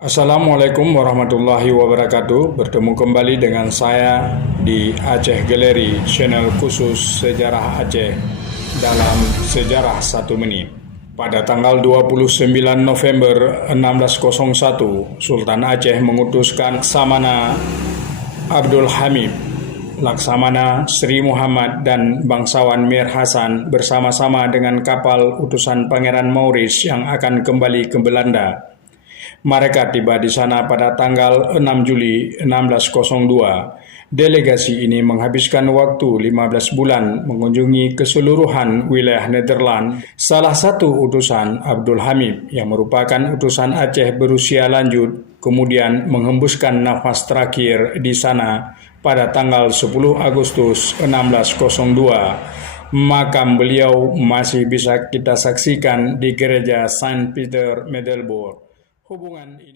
Assalamualaikum warahmatullahi wabarakatuh. Bertemu kembali dengan saya di Aceh Gallery, channel khusus sejarah Aceh dalam Sejarah 1 Menit. Pada tanggal 29 November 1601, Sultan Aceh mengutuskan Laksamana Abdul Hamid, Laksamana Sri Muhammad dan bangsawan Mir Hasan bersama-sama dengan kapal utusan Pangeran Maurice yang akan kembali ke Belanda. Mereka tiba di sana pada tanggal 6 Juli 1602. Delegasi ini menghabiskan waktu 15 bulan mengunjungi keseluruhan wilayah Nederland. Salah satu utusan, Abdul Hamid, yang merupakan utusan Aceh berusia lanjut, kemudian menghembuskan nafas terakhir di sana pada tanggal 10 Agustus 1602. Makam beliau masih bisa kita saksikan di gereja Saint Peter, Middelburg. Hubungan ini